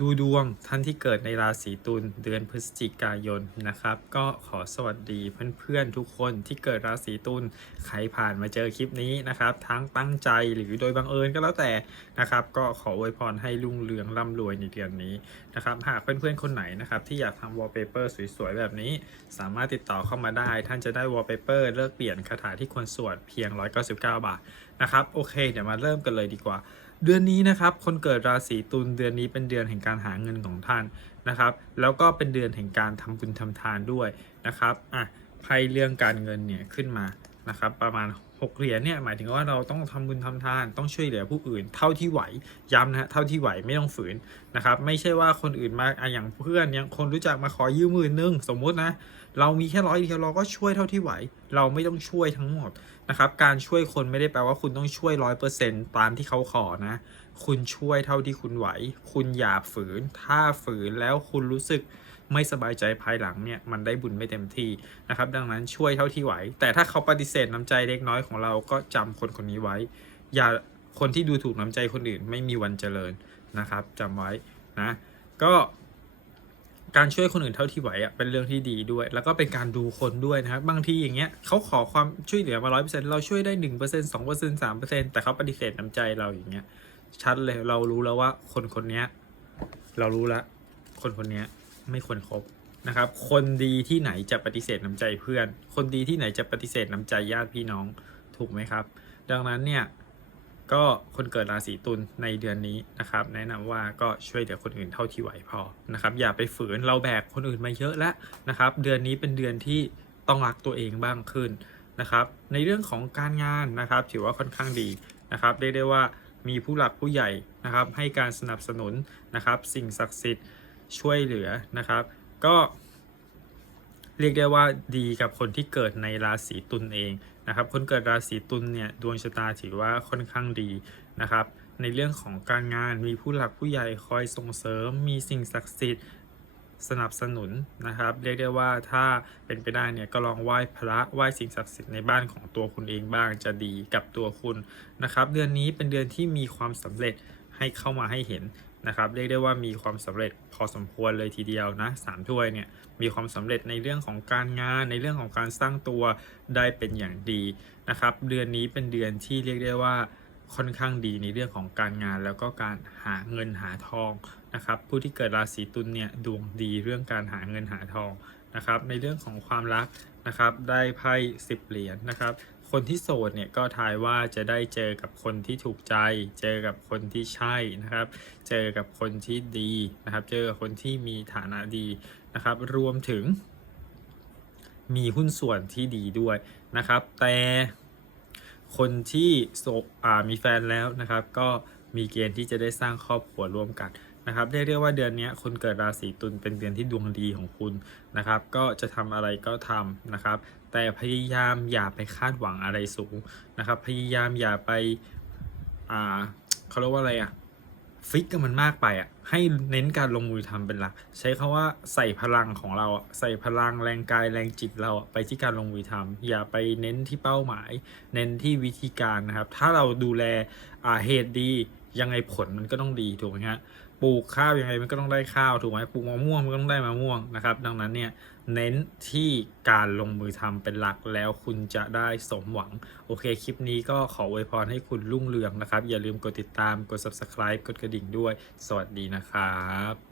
ดูดวงท่านที่เกิดในราศีตุลเดือนพฤศจิกายนนะครับ ก็ขอสวัสดีเพื่อนๆทุกคนที่เกิดราศีตุลใครผ่านมาเจอคลิปนี้นะครับ ทั้งตั้งใจหรือโดยบังเอิญก็แล้วแต่นะครับ ก็ขออวยพรให้รุ่งเรืองร่ำรวยในเดือนนี้นะครับหากเพื่อนๆคนไหนนะครับที่อยากทำวอลเปเปอร์สวยๆแบบนี้ สามารถติดต่อเข้ามาได้ ท่านจะได้วอลเปเปอร์เลิกเปลี่ยนคาถาที่ควรสวดเพียง 199 บาทนะครับโอเคเดี๋ยวมาเริ่มกันเลยดีกว่า เดือนนี้นะครับ คนเกิดราศีตุลเดือนนี้เป็นเดือนแห่งการหาเงินของท่านนะครับ แล้วก็เป็นเดือนแห่งการทำบุญทำทานด้วยนะครับอะไพ่เรื่องการเงินเนี่ยขึ้นมา นะครับประมาณ 6 เหรียญเนี่ยหมายถึงว่าเราต้องทำบุญทำทานต้องช่วยเหลือผู้อื่น เท่าที่ไหวย้ำนะฮะเท่าที่ไหวไม่ต้องฝืนนะครับไม่ใช่ว่าคนอื่นมาอย่างเพื่อนอยังคนรู้จักมาขอยืมหมื่นนึงสมมุตินะเรามีแค่ร้อยเดียวเราก็ช่วยเท่าที่ไหว เราไม่ต้องช่วยทั้งหมดนะครับการช่วยคนไม่ได้แปลว่าคุณต้องช่วยร้อยเปอร์เซ็นต์ตามที่เขาขอนะคุณช่วยเท่าที่คุณไหว คุณอย่าฝืน ถ้าฝืนแล้วคุณรู้สึก ไม่สบายใจภายหลังเนี่ยมันได้บุญไม่เต็มที่นะครับดังนั้นช่วยเท่าที่ไหว แต่ถ้าเขาปฏิเสธน้ำใจเล็กน้อยของเราก็จำคนคนนี้ไว้ อย่าคนที่ดูถูกน้ำใจคนอื่น ไม่มีวันเจริญนะครับจำไว้นะก็การช่วยคนอื่นเท่าที่ไหวอะเป็นเรื่องที่ดีด้วย แล้วก็เป็นการดูคนด้วยนะครับบางทีอย่างเงี้ยเขาขอความช่วยเหลือมาร้อยเปอร์เซ็นต์เราช่วยได้หนึ่งเปอร์เซ็นต์สองเปอร์เซ็นต์สามเปอร์เซ็นต์แต่เขาปฏิเสธน้ำใจเราอย่างเงี้ยชัดเลยเรารู้แล้วว่าคนคนเนี้ยเรารู้แล้วคนคนเนี้ย ไม่ควรครบนะครับ คนดีที่ไหนจะปฏิเสธน้ำใจเพื่อน คนดีที่ไหนจะปฏิเสธน้ำใจญาติพี่น้องถูกไหมครับ ดังนั้นเนี่ยก็คนเกิดราศีตุลในเดือนนี้นะครับ แนะนำว่าก็ช่วยเหลือคนอื่นเท่าที่ไหวพอนะครับ อย่าไปฝืนเราแบกคนอื่นมาเยอะแล้วนะครับ เดือนนี้เป็นเดือนที่ต้องรักตัวเองบ้างขึ้นนะครับ ในเรื่องของการงานนะครับ ถือว่าค่อนข้างดีนะครับเรียกได้ว่ามีผู้หลักผู้ใหญ่นะครับ ให้การสนับสนุนนะครับ สิ่งศักดิ์สิทธิ์ ช่วยเหลือนะครับ ก็เรียกได้ว่าดีกับคนที่เกิดในราศีตุลเองนะครับ คนเกิดราศีตุลเนี่ยดวงชะตาถือว่าค่อนข้างดีนะครับ ในเรื่องของการงานมีผู้หลักผู้ใหญ่คอยส่งเสริม มีสิ่งศักดิ์สิทธิ์สนับสนุนนะครับ เรียกได้ว่าถ้าเป็นไปได้เนี่ยก็ลองไหว้พระไหว้สิ่งศักดิ์สิทธิ์ในบ้านของตัวคุณเองบ้างจะดีกับตัวคุณนะครับ เดือนนี้เป็นเดือนที่มีความสำเร็จให้เข้ามาให้เห็นนะครับเรียกได้ว่ามีความสำเร็จพอสมควรเลยทีเดียวนะสามถ้วยเนี่ยมีความสำเร็จในเรื่องของการงานในเรื่องของการสร้างตัวได้เป็นอย่างดีนะครับเดือนนี้เป็นเดือนที่เรียกได้ว่าค่อนข้างดีในเรื่องของการงานแล้วก็การหาเงินหาทองนะครับผู้ที่เกิดราศีตุลเนี่ยดวงดีเรื่องการหาเงินหาทองนะครับในเรื่องของความรักนะครับได้ไพ่สิบเหรียญนะครับ คนที่โสดเนี่ยก็ทายว่าจะได้เจอกับคนที่ถูกใจ เจอกับคนที่ใช่นะครับ เจอกับคนที่ดีนะครับ เจอกับคนที่มีฐานะดีนะครับ รวมถึง มีหุ้นส่วนที่ดีด้วยนะครับ แต่คนที่โสดมีแฟนแล้วนะครับ ก็มีเกณฑ์ที่จะได้สร้างครอบครัวร่วมกัน นะครับเรียกได้ว่าเดือนนี้คนเกิดราศีตุลเป็นเดือนที่ดวงดีของคุณนะครับ ก็จะทำอะไรก็ทำนะครับ แต่พยายามอย่าไปคาดหวังอะไรสูงนะครับ พยายามอย่าไปอ่าเขาเรียกว่าอะไรอะฟิกกับมันมากไปอะให้เน้นการลงมือทำเป็นหลัก ใช้คาว่าใส่พลังของเราอะใส่พลังแรงกายแรงจิตเราไปที่การลงมือทำอย่าไปเน้นที่เป้าหมาย เน้นที่วิธีการนะครับ ถ้าเราดูแลอ่าเหตุดียังไงผลมันก็ต้องดีถูกไหมฮะ ปลูกข้าวยังไงมันก็ต้องได้ข้าวถูกไหมปลูกมะม่วงมันก็ต้องได้มะม่วงนะครับ ดังนั้นเนี่ยเน้นที่การลงมือทำเป็นหลักแล้วคุณจะได้สมหวัง โอเคคลิปนี้ก็ขออวยพรให้คุณรุ่งเรืองนะครับ อย่าลืมกดติดตามกด subscribe กดกระดิ่งด้วย สวัสดีนะครับ